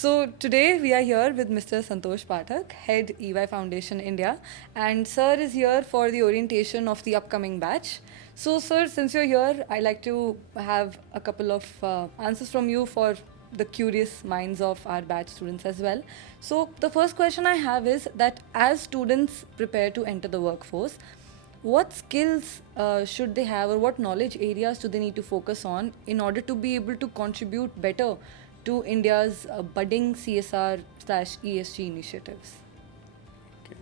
So today we are here with Mr. Santosh Pathak, Head EY Foundation India, and Sir is here for the orientation of the upcoming batch. So Sir, since you're here, I'd like to have a couple of answers from you for the curious minds of our batch students as well. So the first question I have is that as students prepare to enter the workforce, what skills should they have, or what knowledge areas do they need to focus on in order to be able to contribute better to India's budding CSR slash ESG initiatives? Okay.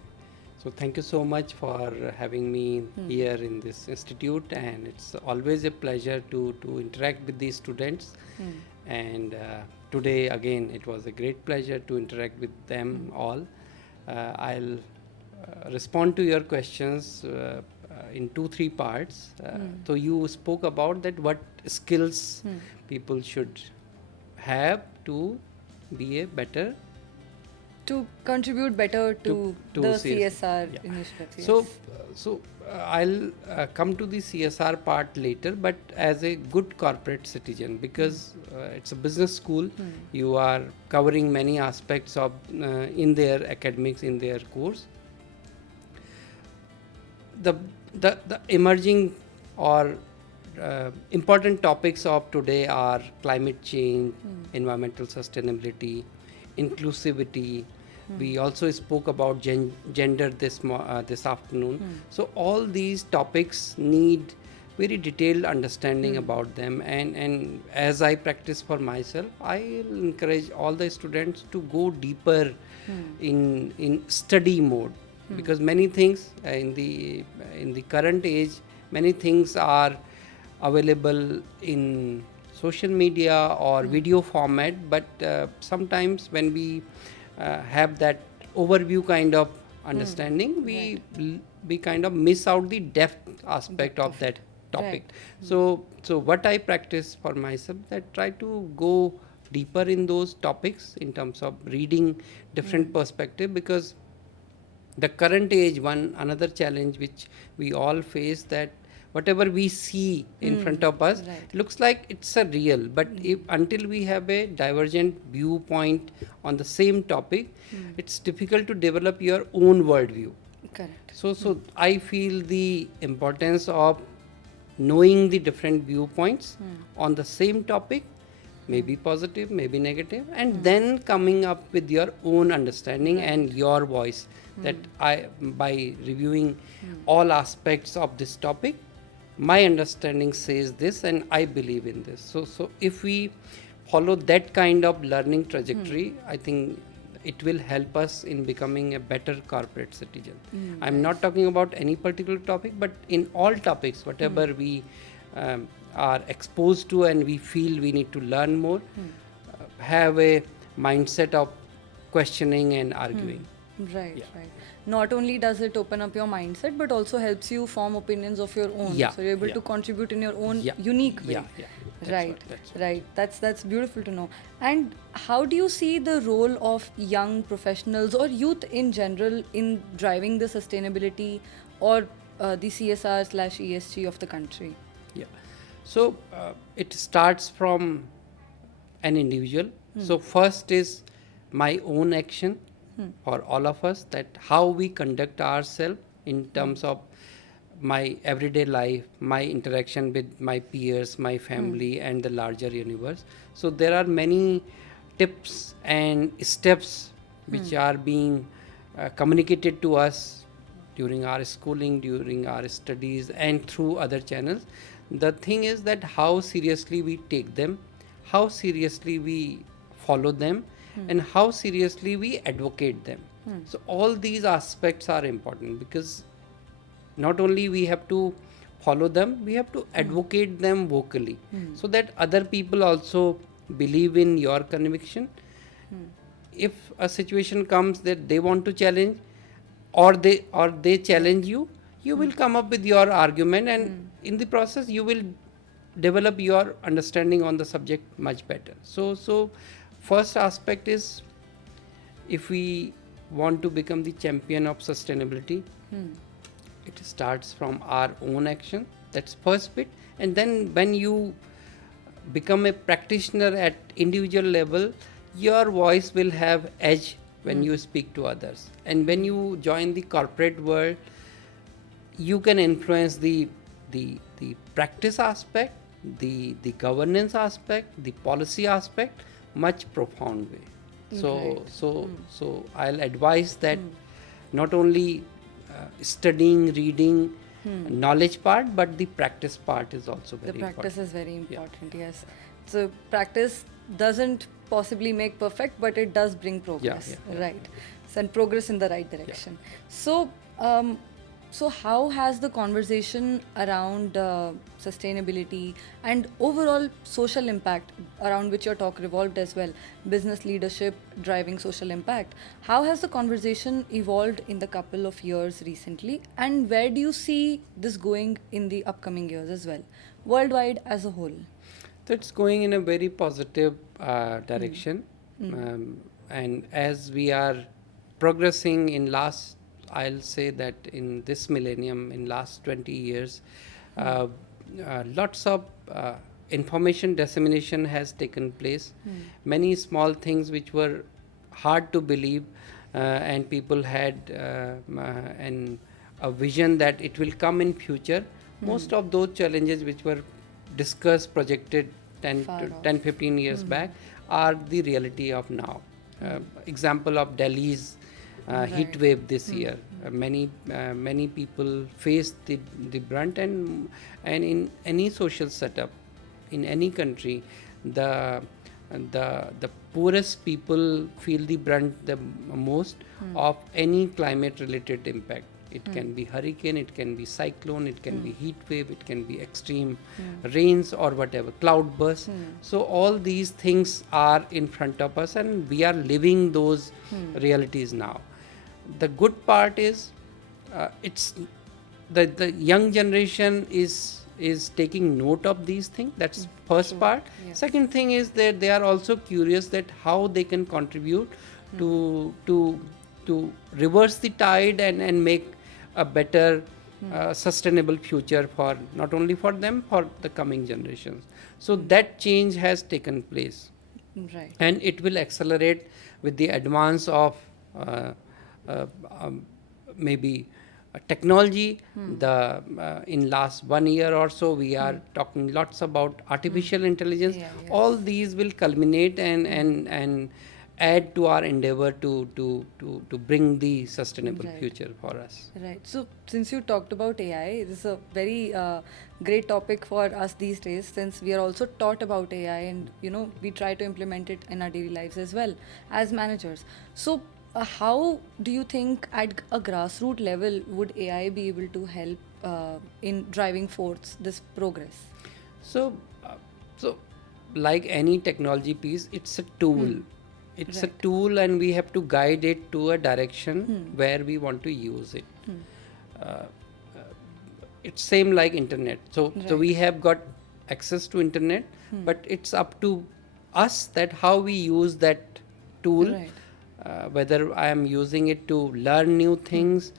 So thank you so much for having me here in this institute, and it's always a pleasure to interact with these students. And today again it was a great pleasure to interact with them all. I'll respond to your questions in 2-3 parts. So you spoke about that what skills people should have to be a better To contribute better to the CSR Yeah. initiatives. So I'll come to the CSR part later, but as a good corporate citizen, because it's a business school, you are covering many aspects of in their academics, in their course. The emerging or important topics of today are climate change, environmental sustainability, inclusivity. We also spoke about gender this afternoon. So all these topics need very detailed understanding about them, and as I practice for myself, I'll encourage all the students to go deeper in study mode, because many things in the current age, many things are available in social media or video format, but sometimes when we have that overview kind of understanding, we kind of miss out the depth aspect of that topic. So what I practice for myself, that try to go deeper in those topics in terms of reading different perspective, because the current age, another challenge which we all face, that whatever we see in front of us looks like it's a real, but if until we have a divergent viewpoint on the same topic, it's difficult to develop your own worldview. Correct. So I feel the importance of knowing the different viewpoints on the same topic, maybe positive, maybe negative, and then coming up with your own understanding and your voice, that by reviewing all aspects of this topic, my understanding says this and I believe in this. So if we follow that kind of learning trajectory, I think it will help us in becoming a better corporate citizen. I'm not talking about any particular topic, but in all topics, whatever we are exposed to and we feel we need to learn more, have a mindset of questioning and arguing. Right. Not only does it open up your mindset, but also helps you form opinions of your own. So you're able to contribute in your own unique way. Right. That's beautiful to know. And how do you see the role of young professionals or youth in general in driving the sustainability or the CSR slash ESG of the country? Yeah. So it starts from an individual. So first is my own action for all of us, that how we conduct ourselves in terms of my everyday life, my interaction with my peers, my family, and the larger universe. So there are many tips and steps which are being communicated to us during our schooling, during our studies, and through other channels. The thing is that how seriously we take them, how seriously we follow them, and how seriously we advocate them. So all these aspects are important, because not only we have to follow them, we have to advocate them vocally, so that other people also believe in your conviction. If a situation comes that they want to challenge, or they challenge you, you will come up with your argument, and in the process you will develop your understanding on the subject much better. So first aspect is, if we want to become the champion of sustainability, it starts from our own action. That's first bit. And then when you become a practitioner at individual level, your voice will have edge when you speak to others. And when you join the corporate world, you can influence the practice aspect, the governance aspect, the policy aspect much profound way. So Right. so I'll advise that not only studying, reading, knowledge part, but the practice part is also The very practice important. is very Yeah. important, yes. So practice doesn't possibly make perfect, but it does bring progress, yeah. right? So, and progress in the right direction. So, so how has the conversation around sustainability and overall social impact around which your talk revolved as well, business leadership driving social impact, how has the conversation evolved in the couple of years recently, and where do you see this going in the upcoming years as well, worldwide as a whole? So it's going in a very positive direction, and as we are progressing in last, I'll say that in this millennium, in last 20 years, lots of information dissemination has taken place. Many small things which were hard to believe, and people had a vision that it will come in future. Most of those challenges which were discussed, projected 10 Far to off. 10 15 years back are the reality of now. Example of Delhi's heat Right. wave this year. Many people faced the brunt, and in any social setup, in any country, the the poorest people feel the brunt the most of any climate related impact. It can be hurricane, it can be cyclone, it can be heat wave, it can be extreme rains or whatever, cloud burst. So all these things are in front of us, and we are living those realities now. The good part is, it's the young generation is taking note of these things. That's first True. part. Yes. Second thing is that they are also curious that how they can contribute to reverse the tide and make a better sustainable future for not only for them, for the coming generations. So that change has taken place, Right. and it will accelerate with the advance of uh, uh, um, maybe technology. The in last 1 year or so we are talking lots about artificial intelligence. Yeah, yes. All these will culminate and add to our endeavor to bring the sustainable Right. future for us. Right. So, since you talked about AI, this is a very great topic for us these days, since we are also taught about AI, and we try to implement it in our daily lives as well as managers. So, how do you think at a grassroots level would AI be able to help in driving forth this progress? So, so like any technology piece, it's a tool. It's a Right. tool, and we have to guide it to a direction where we want to use it. Uh, it's same like internet. So Right. we have got access to internet, but it's up to us that how we use that tool. Right. Whether I am using it to learn new things,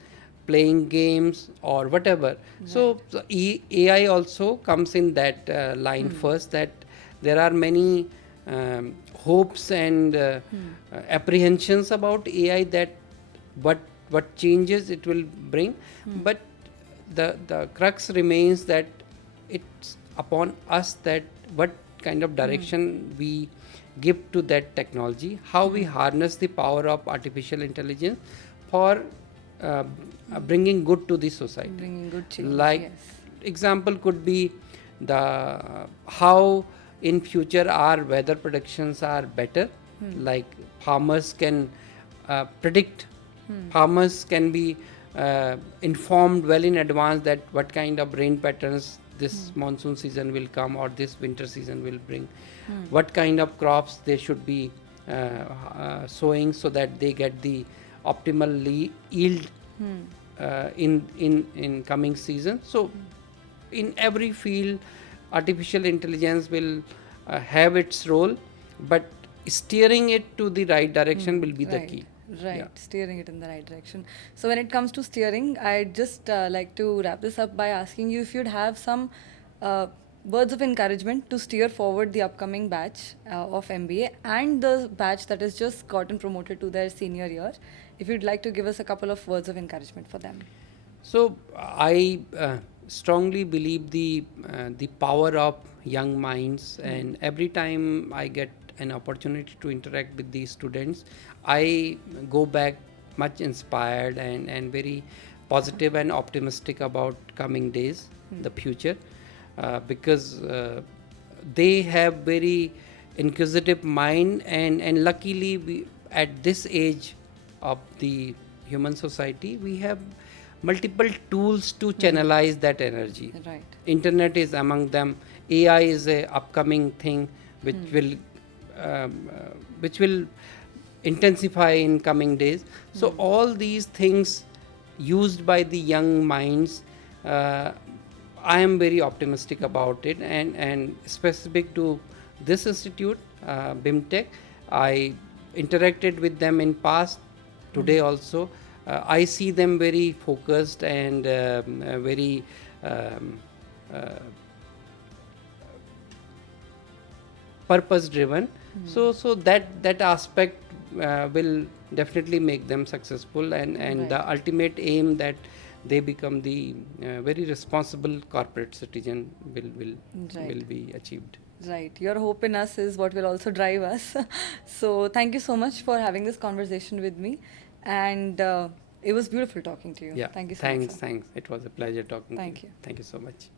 playing games or whatever. So AI also comes in that line first, that there are many hopes and apprehensions about AI, that what changes it will bring, but the crux remains that it's upon us that what kind of direction we give to that technology, how we harness the power of artificial intelligence for bringing good to the society. Bringing good change. Like Yes. example could be the how in future our weather predictions are better. Like farmers can predict, farmers can be informed well in advance that what kind of rain patterns this monsoon season will come or this winter season will bring, what kind of crops they should be sowing so that they get the optimal yield in coming season. So in every field artificial intelligence will have its role, but steering it to the right direction will be the Right. key. Right, Yeah. steering it in the right direction. So, when it comes to steering, I'd just like to wrap this up by asking you if you'd have some uh, words of encouragement to steer forward the upcoming batch of MBA and the batch that has just gotten promoted to their senior year. If you'd like to give us a couple of words of encouragement for them. So I strongly believe the power of young minds, and every time I get an opportunity to interact with these students, I go back much inspired and very positive and optimistic about coming days, the future, because they have very inquisitive mind, and luckily we, at this age of the human society, we have multiple tools to channelize that energy. Right. Internet is among them. AI is a upcoming thing which will intensify in coming days. So all these things used by the young minds, I am very optimistic about it, and specific to this institute, BIMTECH, I interacted with them in past, today also. I see them very focused and very purpose driven. So that aspect will definitely make them successful, and Right. the ultimate aim that they become the very responsible corporate citizen will Right. be achieved. Right. Your hope in us is what will also drive us. So thank you so much for having this conversation with me. And it was beautiful talking to you. Yeah. Thank you so Thanks. much, sir. Thanks. It was a pleasure talking Thank to you. you. Thank you so much.